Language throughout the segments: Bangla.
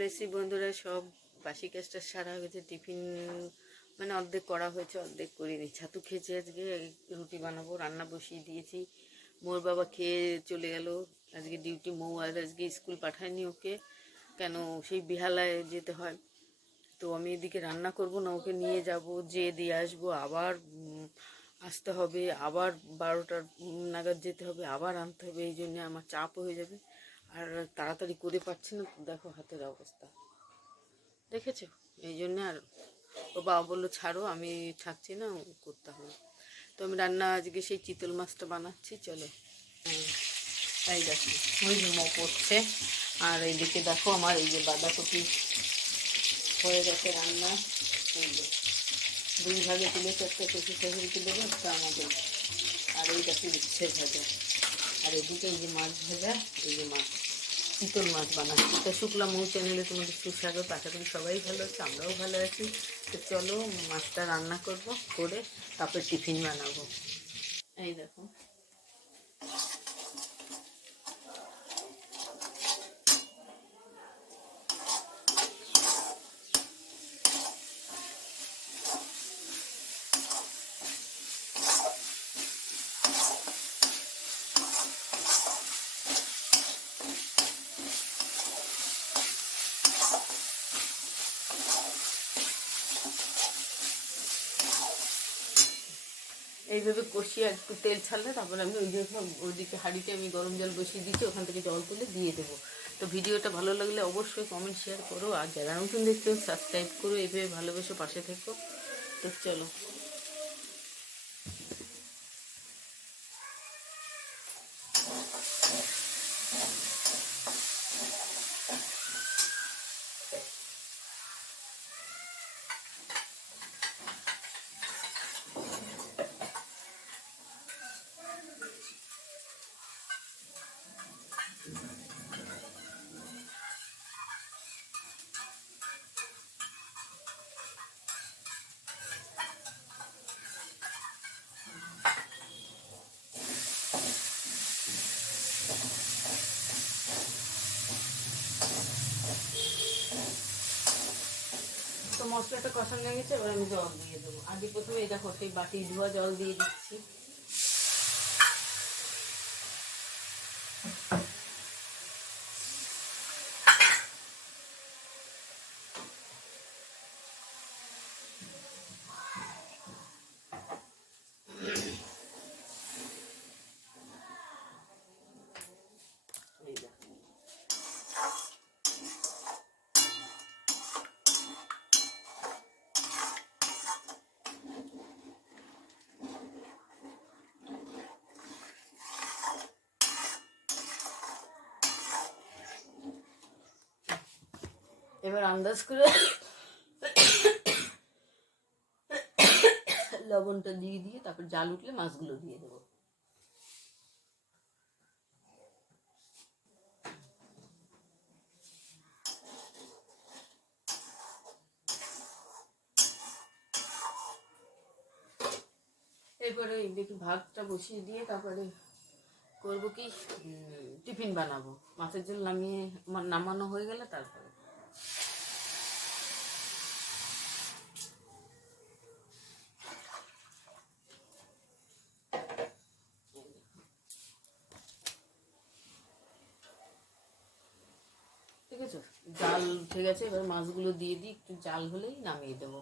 প্লেসি বন্ধুরা, সব বাসি কাজটা সারা হয়েছে। টিফিন মানে অর্ধেক করা হয়েছে, অর্ধেক করিনি। ছাতু খেয়েছি, আজকে রুটি বানাবো, রান্না বসিয়ে দিয়েছি। মোর বাবা খেয়ে চলে গেল আজকে ডিউটি। মৌ আর আজকে স্কুল পাঠায়নি ওকে, কেন সেই বেহালায় যেতে হয়। তো আমি এদিকে রান্না করব না, ওকে নিয়ে যাব, যেয়ে দিয়ে আসবো, আবার আসতে হবে, আবার 12টা নাগাদ যেতে হবে, আবার আনতে হবে। এই জন্য আমার চাপ হয়ে যাবে, আর তাড়াতাড়ি করে পাচ্ছি না। দেখো হাতের অবস্থা দেখেছো, এই জন্য। আর ও বাবা বললো ছাড়ো, আমি থাকছি না, করতে হবে। তো আমি রান্না আজকে সেই চিতল মাছটা বানাচ্ছি, চলো। এই দেখো, ওই যে মো করছে। আর এইদিকে দেখো আমার এই যে বাঁধাকপি হয়ে গেছে রান্না। এই যে 2 ভাগে তুলেছে, একটা শ্বশুর শাশুড়িকে দেবো, একটা আমাদের। আর এই দেখো উচ্ছে ভাজা। আর এদিকে এই যে মাছ ভাজা, এই যে মাছ, চিতল মাছ বানাচ্ছি। তো শুক্লা মৌ চ্যানেলে তোমাদের সুস্বাগত। আশা করি সবাই ভালো আছে, আমরাও ভালো আছি। তো চলো মাছটা রান্না করব, করে তারপর টিফিন বানাবো। এই দেখো, এইভাবে কষিয়ে একটু তেল ছাড়লে তারপরে আমি ওই যে ওইদিকে হাঁড়িতে আমি গরম জল বসিয়ে দিচ্ছি, ওখান থেকে জল তুলে দিয়ে দেবো। তো ভিডিওটা ভালো লাগলে অবশ্যই কমেন্ট শেয়ার করো, আর যারা নতুন দেখছো সাবস্ক্রাইব করো, এইভাবে ভালোবেসে পাশে থেকো। তো চলো, তো মশলাটা কষানো হয়ে গেছে, এবার আমি জল দিয়ে দেবো। আগে প্রথমে এই দেখো সেই বাটি ধোয়া জল দিয়ে দিচ্ছি। এই দেখো, এবার আন্দাজ করে লবণটা দিয়ে দিয়ে তারপর জাল উঠলে মাছগুলো দিয়ে দেবো। এরপরে একটু ভাতটা বসিয়ে দিয়ে তারপরে করবো কি, টিফিন বানাবো। মাছের ঝোল নামানো হয়ে গেলে তারপরে। ঠিক আছে, জাল উঠে গেছে, এবার মাছগুলো দিয়ে দিই, একটু জাল হলেই নামিয়ে দেবো।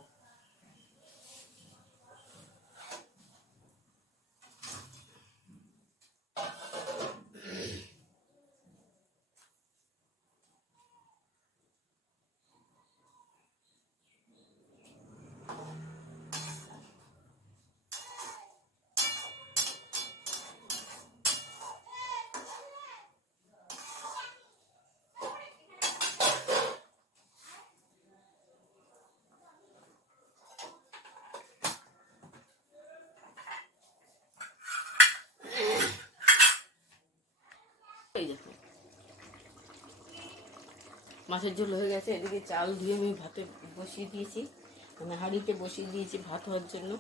এই দেখো মাছের ঝোল হয়ে গেছে। এদিকে চাল ধুয়ে আমি ভাতে বসিয়ে দিয়েছি, মানে হাঁড়িতে বসিয়ে দিয়েছি ভাত হওয়ার জন্য।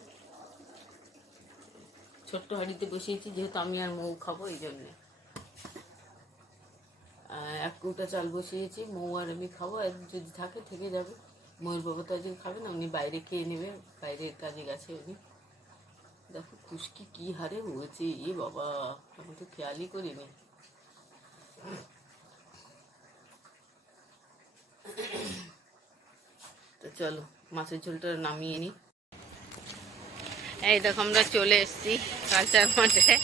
ছোট্ট হাঁড়িতে বসিয়েছি, যেহেতু আমি আর মৌ খাবো এই জন্যে। এক কৌটা চাল বসিয়েছি, মৌ আর আমি খাবো, আর যদি থাকে থেকে যাবে। ময়ূর বাবা তো আজকে খাবে না, উনি বাইরে খেয়ে নেবে, বাইরের কাজে গেছে উনি। দেখো খুশকি কি হারে হয়েছে, এ বাবা, আমি তো খেয়ালই করিনি। তো চলো মাছের ঝোলটা নামিয়ে নিই। এই দেখো আমরা চলে এসেছি কালচার মাঠে।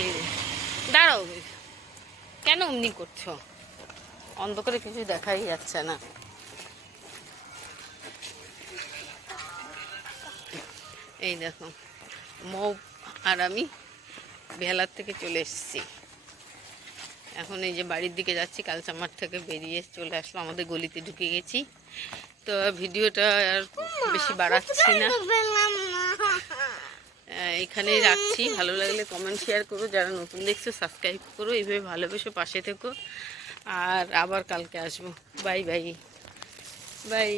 এই দাঁড়াও, কেন অমনি করছো? অন্ধকারে কিছু দেখাই যাচ্ছে না। এই দেখো মৌ আর আমি বেহালার থেকে চলে এসেছি। এখন এই যে বাড়ির দিকে যাচ্ছি, কালচার মাঠ থেকে বেরিয়ে চলে আসলাম, আমাদের গলিতে ঢুকে গেছি। তো ভিডিওটা আর বেশি বাড়াচ্ছি না, এখানেই রাখছি। ভালো লাগলে কমেন্ট শেয়ার করো, যারা নতুন দেখছো সাবস্ক্রাইব করো, এইভাবে ভালোবেসে পাশে থেকো। আর আবার কালকে আসবো। Bye bye bye.